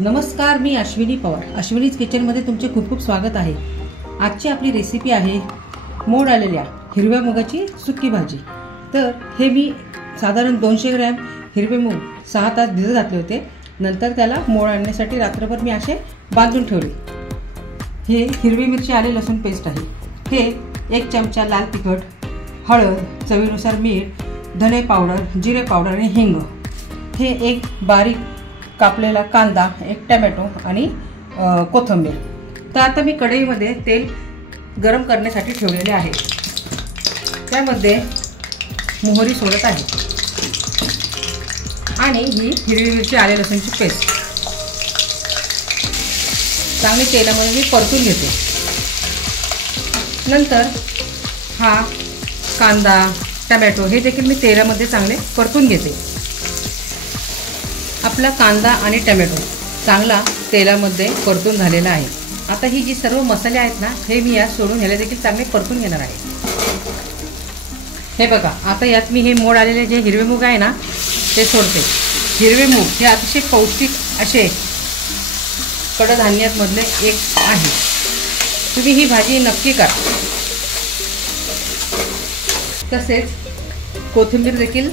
नमस्कार, मी अश्विनी पवार. अश्विनीज किचनमध्ये तुमचे खूप खूप स्वागत आहे. आजची आपली रेसिपी आहे मोड आलेल्या हिरव्या मुगाची सुकी भाजी. तर हे मी साधारण 200 ग्रॅम हिरवे मूग 6 तास भिजत घातले होते. नंतर त्याला मोड आणण्यासाठी रात्रभर मी असे बांधून ठेवले. हे हिरवी मिरची आले लसूण पेस्ट आहे. हे 1 चमचा लाल तिखट, हळद, चवीनुसार मीठ, धने पावडर, जिरे पावडर आणि हिंग. हे एक बारीक कापलेला कांदा, एक टोमॅटो आणि कोथिंबीर. तर आता मी कढईमध्ये तेल गरम करण्यासाठी ठेवलेले आहे. त्यामध्ये मोहरी सोडत आहे आणि ही हिरवी मिरची आले लसूणची पेस्ट चांगली तेलामध्ये मी परतून घेते. नंतर हा कांदा, टोमॅटो हे देखील मी तेलामध्ये चांगले परतून घेते. आपला कांदा आणि टोमॅटो चांगला तेलामध्ये परतून झालेला आहे. आता ही जी सर्व मसाले आहेत ना, हे मी यात सोडून ह्याला देखील चांगले परतून घेणार आहे. हे बघा, आता यात मी हे मोड आलेले जे हिरवे मूग आहे ना ते सोडते. हिरवे मूग हे अतिशय पौष्टिक असे कडधान्यामधले एक आहे. तुम्ही ही भाजी नक्की करा. तसेच कोथिंबीर देखील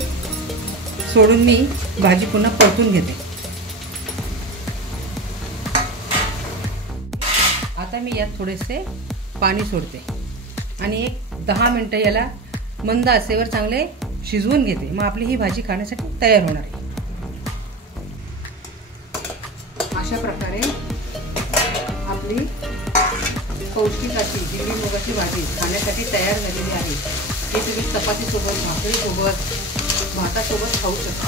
सोडून मी भाजी पुन्हा परतून घेते. आता मी यात थोडेसे पाणी सोडते आणि एक 10 मिनिटं याला मंद आचेवर चांगले शिजवून घेते. मग आपली ही भाजी खाण्यासाठी तयार होणार आहे. अशा प्रकारे आपली पौष्टिक अशी हिरवी मुगाची भाजी खाण्यासाठी तयार झालेली आहे. हे तुम्ही चपातीसोबत, भाकरीसोबत, भातासोबत खाऊ शकता.